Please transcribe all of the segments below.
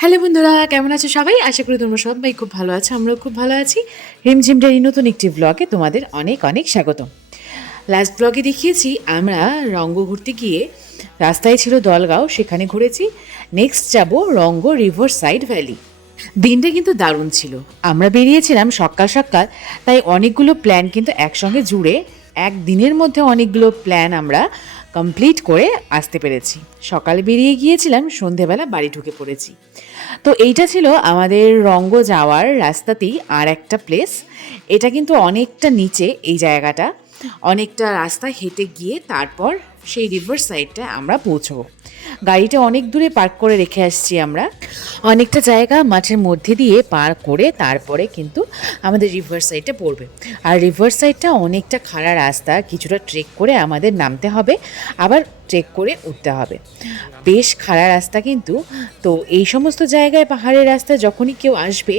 Hello বন্ধুরা, কেমন আছো সবাই? আশা করি তোমরা সবাই খুব ভালো আছো, আমরাও খুব ভালো আছি। রিমঝিমটার এই নতুন একটি ব্লগে তোমাদের অনেক অনেক স্বাগত লাস্ট ব্লগে দেখিয়েছি, আমরা রঙ্গ ঘুরতে গিয়ে রাস্তায় ছিল দলগাঁও, সেখানে ঘুরেছি। নেক্সট যাব রঙ্গ রিভার সাইড ভ্যালি দিনটা কিন্তু দারুণ ছিল। আমরা বেরিয়েছিলাম সকাল সকাল, তাই অনেকগুলো প্ল্যান কিন্তু একসঙ্গে জুড়ে এক দিনের মধ্যে অনেকগুলো প্ল্যান আমরা কমপ্লিট করে আসতে পেরেছি। সকাল বেরিয়ে গিয়েছিলাম, সন্ধেবেলা বাড়ি ঢুকে পড়েছি। তো এইটা ছিল আমাদের রঙ্গ যাওয়ার রাস্তাতেই আর একটা প্লেস এটা কিন্তু অনেকটা নিচে এই জায়গাটা। অনেকটা রাস্তা হেঁটে গিয়ে তারপর সেই রিভার সাইডটা আমরা পৌঁছবো। গাড়িটা অনেক দূরে পার্ক করে রেখে আসছি আমরা। অনেকটা জায়গা মাঠের মধ্যে দিয়ে পার করে তারপরে কিন্তু আমাদের রিভার সাইডটা পড়বে। আর রিভার সাইডটা অনেকটা খাড়া রাস্তা, কিছুটা ট্রেক করে আমাদের নামতে হবে, আবার ট্রেক করে উঠতে হবে। বেশ খাড়া রাস্তা কিন্তু। তো এই সমস্ত জায়গায় পাহাড়ের রাস্তা যখনই কেউ আসবে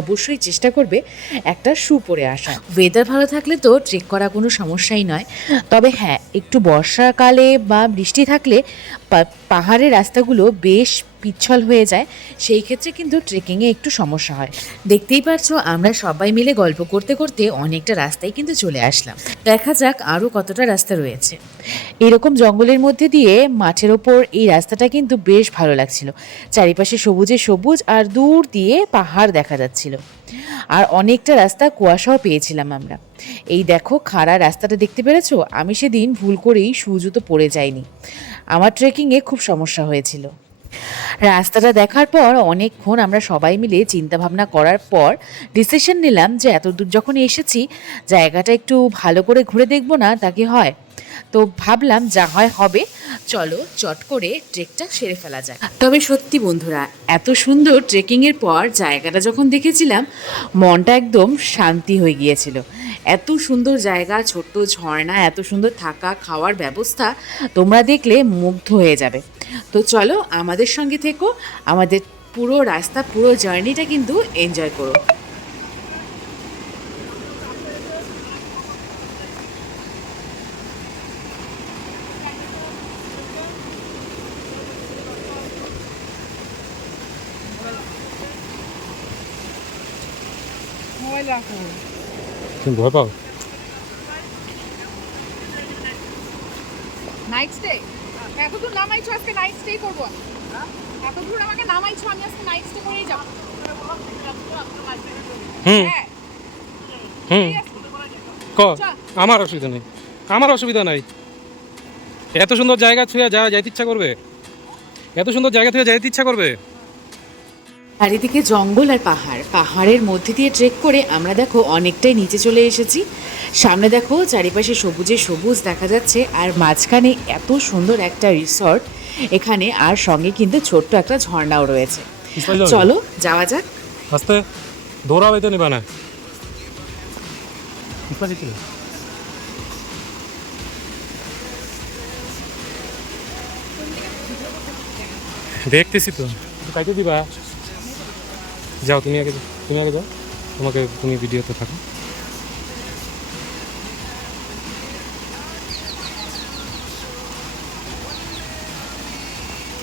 অবশ্যই চেষ্টা করবে একটা শু পরে আসা। ওয়েদার ভালো থাকলে তো ট্রেক করা কোনো সমস্যাই নয়। তবে হ্যাঁ একটু বর্ষাকালে বা বৃষ্টি থাকলে পাহাড়ের রাস্তাগুলো বেশ পিচ্ছল হয়ে যায়, সেই ক্ষেত্রে কিন্তু ট্রেকিংয়ে একটু সমস্যা হয়। দেখতেই পারছ আমরা সবাই মিলে গল্প করতে করতে অনেকটা রাস্তায় কিন্তু চলে আসলাম। দেখা যাক আরও কতটা রাস্তা রয়েছে। এরকম জঙ্গলের মধ্যে দিয়ে মাঠের ওপর এই রাস্তাটা কিন্তু বেশ ভালো লাগছিল। চারিপাশে সবুজে সবুজ আর দূর দিয়ে পাহাড় দেখা যাচ্ছিল। আর অনেকটা রাস্তা কুয়াশাও পেয়েছিলাম আমরা। এই দেখো, খাড়া রাস্তাটা দেখতে পেরেছ? আমি সেদিন ভুল করেই সুজুতো পড়ে যাইনি। আমার ট্রেকিংয়ে খুব সমস্যা হয়েছিল। রাস্তাটা দেখার পর অনেকক্ষণ আমরা সবাই মিলে চিন্তা ভাবনা করার পর ডিসিশন নিলাম যে এত দূর যখন এসেছি, জায়গাটা একটু ভালো করে ঘুরে দেখব না তাকে হয়? তো ভাবলাম যা হয় হবে, চলো চট করে ট্রেকটা সেরে ফেলা যায় তবে সত্যি বন্ধুরা, এত সুন্দর ট্রেকিংয়ের পর জায়গাটা যখন দেখেছিলাম, মনটা একদম শান্তি হয়ে গিয়েছিল। এত সুন্দর জায়গা, ছোট্ট ঝর্ণা, এত সুন্দর থাকা, খাওয়ার ব্যবস্থা তোমরা দেখলে মুগ্ধ হয়ে যাবে। তো চলো আমাদের সঙ্গে থেকো, আমাদের পুরো রাস্তা, পুরো জার্নিটা কিন্তু এনজয় করো। তুমি ভয় পাও? নাইট স্টে এত দূর নামাইছো আজকে নাইট স্টে করব এত দূর আমাকে নামাইছো আমি আজকে নাইট স্টে করেই যাব। হুম। হ্যাঁ। হুম। ক। আমার অসুবিধা নেই। আমার অসুবিধা নাই। এত সুন্দর জায়গা ছুঁয়ে যা যাইতে ইচ্ছা করবে। এত সুন্দর জায়গা থেকে যাইতে ইচ্ছা করবে। চারিদিকে জঙ্গল আর পাহাড়। পাহাড়ের মধ্যে দিয়ে ট্রেক করে আমরা দেখো অনেকটাই নিচে চলে এসেছি। সামনে দেখো চারিপাশে সবুজে সবুজ দেখা যাচ্ছে আর মাঝখানে এত সুন্দর একটা রিসর্ট। এখানে আর সঙ্গে কিন্তু ছোট্ট একটা ঝর্ণাও রয়েছে। চলো যাওয়া যাক। আস্তে নিবা না। দেখতেছি তো। কাইতে দিবা। যাও তুমি আগে যাও তুমি আগে যাও। তোমাকে তুমি ভিডিওতে থাকো।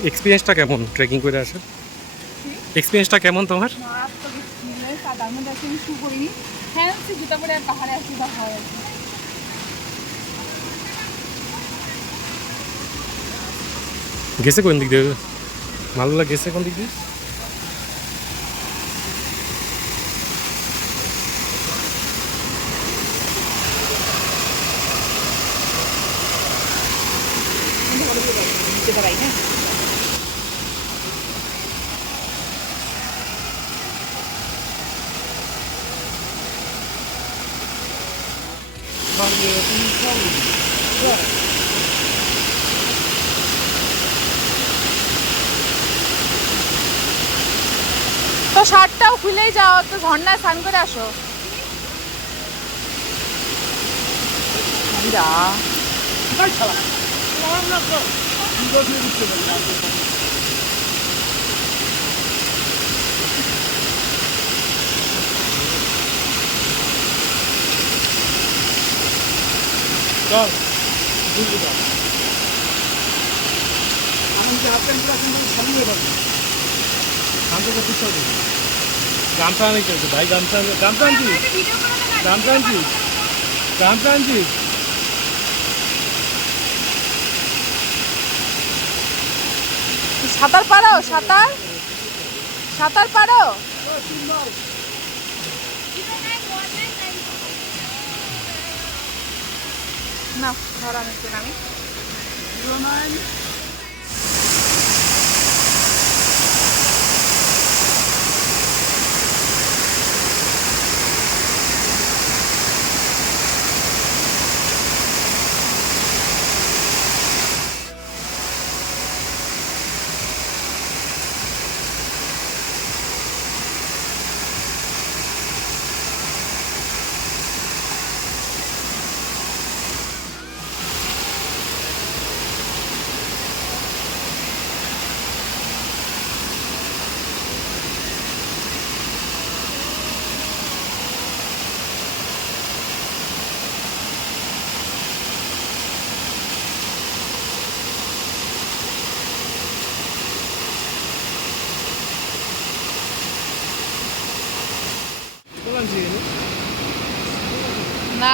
এক্সপিরিয়েন্সটা কেমন ট্রেকিং করে আসে এক্সপিরিয়েন্সটা কেমন তোমার? হয়। গেছে কোন দিক দিয়ে? মালগুলা গেছে কোন দিক দিয়ে? তো শার্টটাও খুলেই যাও তো ঝর্ণায় স্নান করে আসো। যা চল। বুঝলি তো গামছা আনি চলছে ভাই গামছা গামছা করে গামছা আনছিস গামছা আনছিস সাঁতার পারো সাঁতার। সাঁতার পারো। না ধর আমি। একটু নামি কোন আনছিস না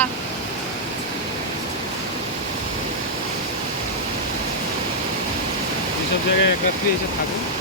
এইসব জায়গায় একরাত্রি এসে থাকুন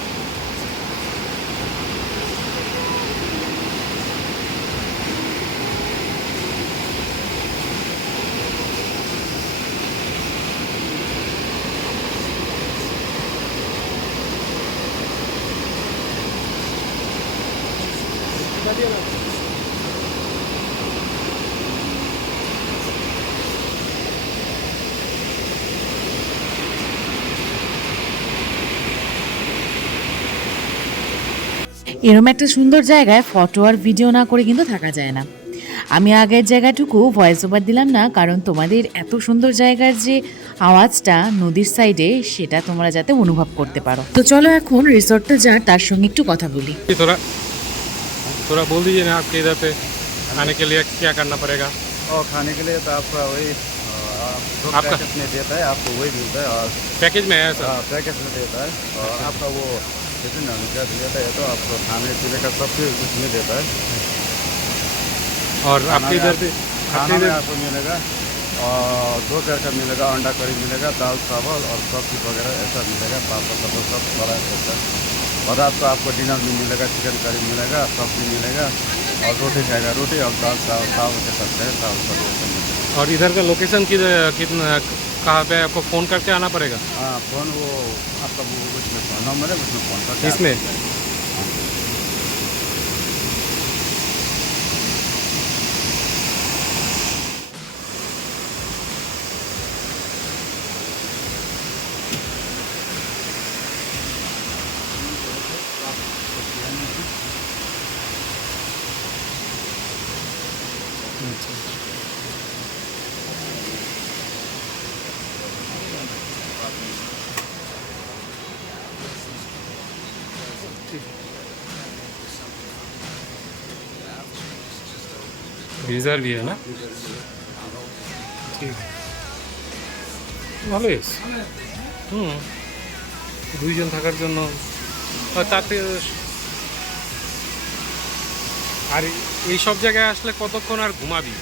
এরম একটা সুন্দর জায়গায় ফটো আর ভিডিও না করে কিন্তু থাকা যায় না আমি আগের জায়গাটুকু ভয়েস ওভার দিলাম না কারণ তোমাদের এত সুন্দর জায়গার যে আওয়াজটা নদীর সাইডে সেটা তোমরা যাতে অনুভব করতে পারো তো চলো এখন রিসর্টটা যা তার সঙ্গে একটু কথা বলি कि थोड़ा थोड़ा बोल दीजिए ना आपके इधर पे आने के लिए क्या करना पड़ेगा और खाने के लिए तो आपका वही अ, जो आपका- पैकेज में देता है आपको वही मिलता है और पैकेज में है सर हाँ, पैकेज में देता है और आपका वो जैसे ना क्या देता है तो आपको खाने पीने का सब चीज़ उसमें देता है। और आपके इधर पे खाना में आपको मिलेगा और दो तरह का मिलेगा अंडा करी मिलेगा दाल चावल और सब्ज़ी वगैरह ऐसा मिलेगा पापड़ सब सब बड़ा है और रात को आपको डिनर में मिलेगा चिकन करी मिलेगा सब्ज़ी मिलेगा और रोटी खाएगा रोटी और दाल चावल चावल के साथ चावल और इधर का लोकेशन किधर कितना कहाँ पे आपको फ़ोन करके आना पड़ेगा? हाँ फ़ोन वो आपका वो उसमें फ़ोन नंबर है उसमें फ़ोन करके इसमें ভিজার বিয়ে না? ঠিক। ভালোই আছে। হুম। দুইজন থাকার জন্য। তাতে আর এই সব জায়গায় আসলে কতক্ষণ আর ঘুমাবি?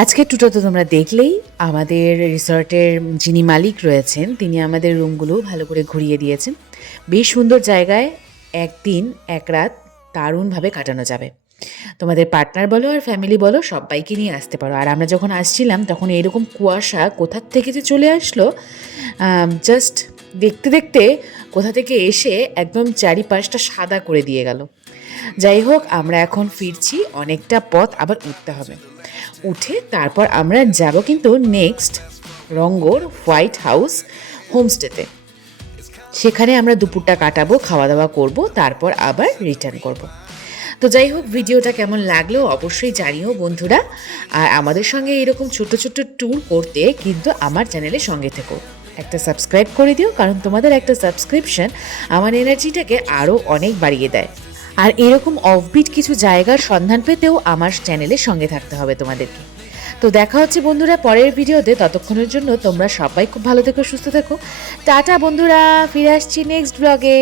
আজকের টুটো তো তোমরা দেখলেই আমাদের রিসর্টের যিনি মালিক রয়েছেন, তিনি আমাদের রুমগুলো ভালো করে ঘুরিয়ে দিয়েছেন। বেশ সুন্দর জায়গায় একদিন, এক রাত দারুণভাবে কাটানো যাবে। তোমাদের পার্টনার বলো আর ফ্যামিলি বলো, সবাইকে নিয়ে আসতে পারো। আর আমরা যখন আসছিলাম, তখন এরকম কুয়াশা কোথার থেকে যে চলে আসলো জাস্ট দেখতে দেখতে কোথা থেকে এসে একদম চারিপাশটা সাদা করে দিয়ে গেল। যাই হোক, আমরা এখন ফিরছি, অনেকটা পথ আবার উঠতে হবে। উঠে তারপর আমরা যাব কিন্তু নেক্সট রঙ্গর হোয়াইট হাউস হোমস্টেতে। সেখানে আমরা দুপুরটা কাটাবো খাওয়া দাওয়া করব, তারপর আবার রিটার্ন করব। তো যাই হোক, ভিডিওটা কেমন লাগল অবশ্যই জানিও বন্ধুরা। আর আমাদের সঙ্গে এরকম ছোট্ট ছোট্ট ট্যুর করতে কিন্তু আমার চ্যানেলে সঙ্গে থেকো। একটা সাবস্ক্রাইব করে দিও, কারণ তোমাদের একটা সাবস্ক্রিপশন আমার এনার্জিটাকে আরও অনেক বাড়িয়ে দেয়। আর এরকম অফবিট কিছু জায়গার সন্ধান পেতেও আমার চ্যানেলের সঙ্গে থাকতে হবে তোমাদেরকে। তো দেখা হচ্ছে বন্ধুরা পরের ভিডিওতে, ততক্ষণের জন্য তোমরা সবাই খুব ভালো থেকো, সুস্থ থেকো। টাটা বন্ধুরা, ফিরে আসছি নেক্সট ব্লগে